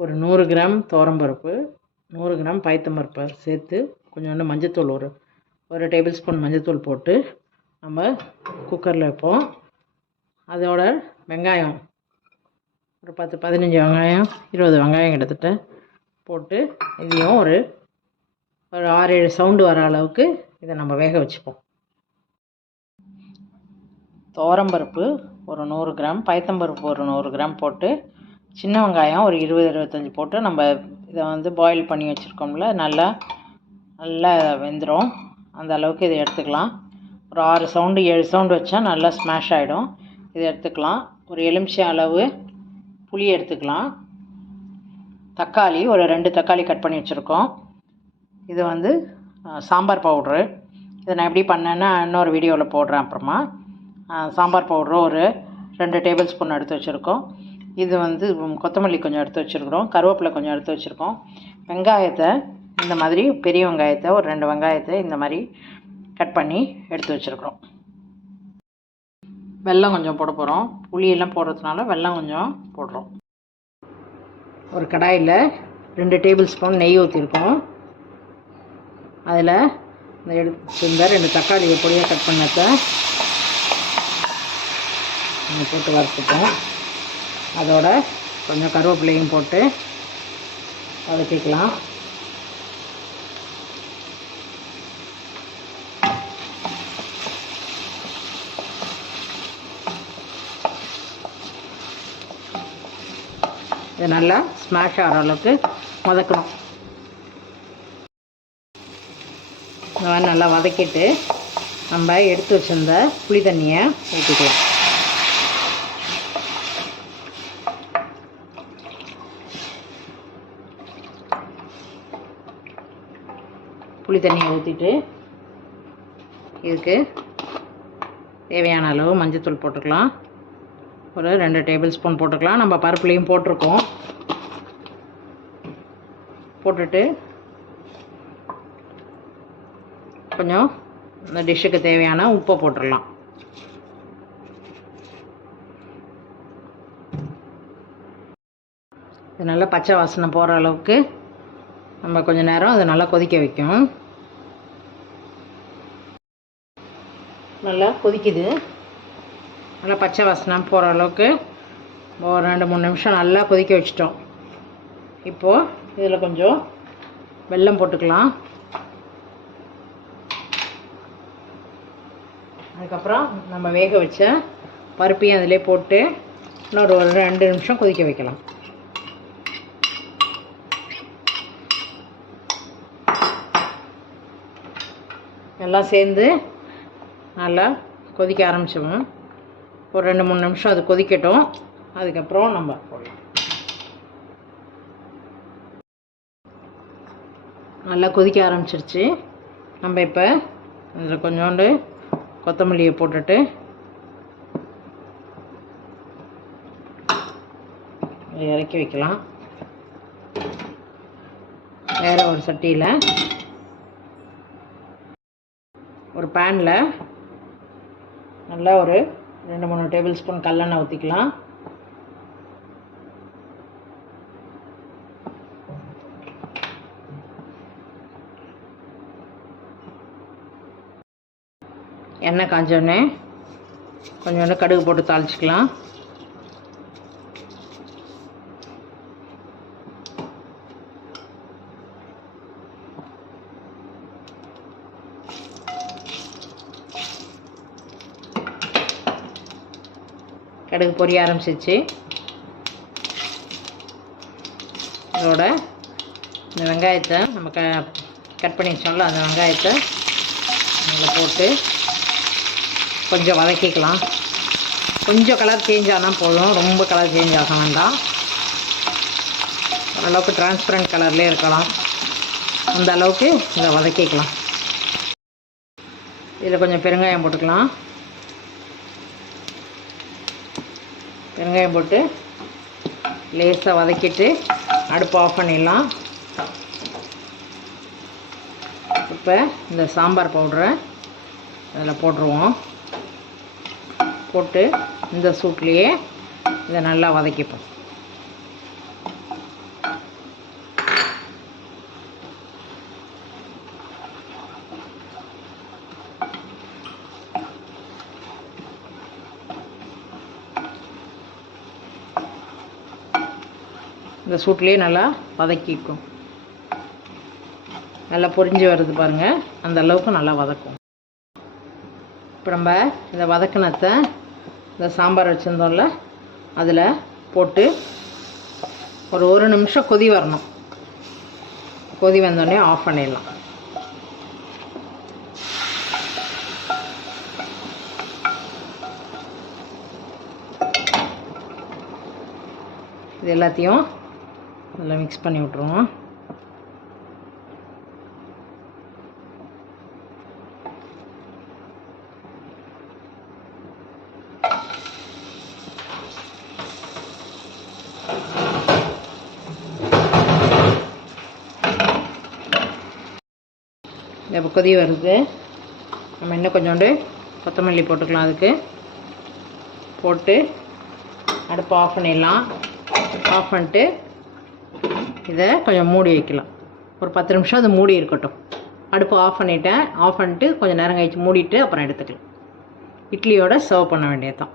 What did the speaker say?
ஒரு 100 கிராம் துவரம்பருப்பு, 100 கிராம் பயத்தம்பருப்பை சேர்த்து கொஞ்சோண்டு மஞ்சத்தூள் ஒரு டேபிள் ஸ்பூன் மஞ்சத்தூள் போட்டு நம்ம குக்கரில் வைப்போம். அதோட வெங்காயம் ஒரு 10-15 வெங்காயம், 20 வெங்காயம் கிட்டத்தட்ட போட்டு இதையும் ஒரு 6-7 சவுண்டு வர அளவுக்கு இதை நம்ம வேக வச்சுப்போம். துவரம்பருப்பு ஒரு 100 கிராம், பயத்தம்பருப்பு ஒரு 100 கிராம் போட்டு, சின்ன வெங்காயம் ஒரு 20-25 போட்டு நம்ம இதை பாயில் பண்ணி வச்சுருக்கோம்ல, நல்லா வெந்துடும். அந்த அளவுக்கு இதை எடுத்துக்கலாம். ஒரு 6 சவுண்டு 7 சவுண்டு வச்சா நல்லா ஸ்மாஷ் ஆகிடும். இதை எடுத்துக்கலாம். ஒரு எலுமிச்சை அளவு புளி எடுத்துக்கலாம். தக்காளி ஒரு 2 தக்காளி கட் பண்ணி வச்சுருக்கோம். இது சாம்பார் பவுட்ரு. இதை நான் எப்படி பண்ணேன்னா இன்னொரு வீடியோவில் போடுறேன். அப்புறமா சாம்பார் பவுட்ரு ஒரு 2 டேபிள் ஸ்பூன் எடுத்து வச்சுருக்கோம். இது கொத்தமல்லி கொஞ்சம் எடுத்து வச்சுருக்குறோம். கருவேப்பிலை கொஞ்சம் எடுத்து வச்சுருக்கோம். வெங்காயத்தை இந்த மாதிரி பெரிய வெங்காயத்தை ஒரு 2 வெங்காயத்தை இந்த மாதிரி கட் பண்ணி எடுத்து வச்சுருக்குறோம். வெல்லம் கொஞ்சம் போட போகிறோம். புளியெல்லாம் போடுறதுனால வெல்லம் கொஞ்சம் போடுறோம். ஒரு கடாயில் 2 டேபிள் ஸ்பூன் நெய் ஊற்றிருக்கோம். அதில் இந்த எடுத்துருந்த 2 தக்காளியை பொடியாக கட் பண்ணதை போட்டு வறுத்துப்போம். அதோட கொஞ்சம் கருவேப்பிலையும் போட்டு வதக்கிக்கலாம். இது நல்லா ஸ்மாஷ் ஆகிற அளவுக்கு வதக்கணும். இந்த மாதிரி நல்லா வதக்கிட்டு நம்ம எடுத்து வச்சுருந்த புளி தண்ணியை ஊற்றிக்கலாம். புளி தண்ணியை ஊற்றிட்டு இதுக்கு தேவையான அளவு மஞ்சத்தூள் போட்டுக்கலாம். ஒரு 2 டேபிள் ஸ்பூன் போட்டுக்கலாம். நம்ம பருப்புலையும் போட்டிருக்கோம். போட்டுட்டு கொஞ்சம் இந்த டிஷ்ஷுக்கு தேவையான உப்பை போட்டுடலாம். இது நல்லா பச்சை வாசனை போகிற அளவுக்கு நம்ம கொஞ்சம் நேரம் அதை நல்லா கொதிக்க வைக்கும். நல்லா கொதிக்குது. நல்லா பச்சை வாசனை போகிற அளவுக்கு ஒரு 2-3 நிமிஷம் நல்லா கொதிக்க வச்சிட்டோம். இப்போது இதில் கொஞ்சம் வெல்லம் போட்டுக்கலாம். அதுக்கப்புறம் நம்ம வேக வச்ச பருப்பையும் அதிலே போட்டு இன்னொரு 2 நிமிஷம் கொதிக்க வைக்கலாம். எல்லாம் சேர்ந்து நல்லா கொதிக்க ஆரம்பிச்சிடும். ஒரு 2-3 நிமிஷம் அது கொதிக்கட்டும். அதுக்கப்புறம் நம்ம போடலாம். நல்லா கொதிக்க ஆரம்பிச்சிருச்சு. நம்ம இப்போ அதில் கொஞ்சோண்டு கொத்தமல்லியை போட்டுட்டு இறக்கி வைக்கலாம். வேறு ஒரு சட்டியில் ஒரு பேனில் நல்லா ஒரு 2-3 டேபிள் ஸ்பூன் கல்லெண்ணெய் ஊற்றிக்கலாம். எண்ணெய் காஞ்சோடனே கொஞ்சோண்டு கடுகு போட்டு தாளிச்சிக்கலாம். கடுகு பொரிய ஆரம்பிச்சிச்சு. இதோட இந்த வெங்காயத்தை நம்ம கட் பண்ணி வச்சோம்ல, அந்த வெங்காயத்தை அதில் போட்டு கொஞ்சம் வதக்கிக்கலாம். கொஞ்சம் கலர் சேஞ்ச் ஆனால் போதும், ரொம்ப கலர் சேஞ்ச் ஆக வேண்டாம். ஓரளவுக்கு டிரான்ஸ்பரண்ட் கலர்லேயே இருக்கலாம். அந்த அளவுக்கு இதை வதக்கிக்கலாம். இதில் கொஞ்சம் பெருங்காயம் போட்டுக்கலாம். வெங்காயம் போட்டு லேசாக வதக்கிட்டு அடுப்பு ஆஃப் பண்ணிடலாம். இப்போ இந்த சாம்பார் பவுடரை அதில் போட்டுருவோம். போட்டு இந்த சூட்லேயே இதை நல்லா வதக்கிப்போம். இந்த சூட்லேயே நல்லா வதக்கிக்கும். நல்லா பொரிஞ்சு வருது பாருங்கள், அந்த அளவுக்கு நல்லா வதக்கும். இப்போ நம்ம இந்த வதக்கினத்தை இந்த சாம்பார் வச்சுருந்தோம்ல அதில் போட்டு ஒரு நிமிஷம் கொதி வரணும். கொதி வந்தோடனே ஆஃப் பண்ணிடலாம். இது எல்லாத்தையும் நல்லா மிக்ஸ் பண்ணி விட்ருவோம். இப்போ கொதி வருது. நம்ம இன்னும் கொஞ்சோண்டு கொத்தமல்லி போட்டுக்கலாம். அதுக்கு போட்டு அடுப்பு ஆஃப் பண்ணிடலாம். ஆஃப் பண்ணிட்டு இதை கொஞ்சம் மூடி வைக்கலாம். ஒரு 10 நிமிஷம் அது மூடி இருக்கட்டும். அடுப்பு ஆஃப் பண்ணிவிட்டேன். ஆஃப் பண்ணிட்டு கொஞ்சம் நேரம் கழிச்சு மூடிட்டு அப்புறம் எடுத்துக்கலாம். இட்லியோடு சர்வ் பண்ண வேண்டியது தான்.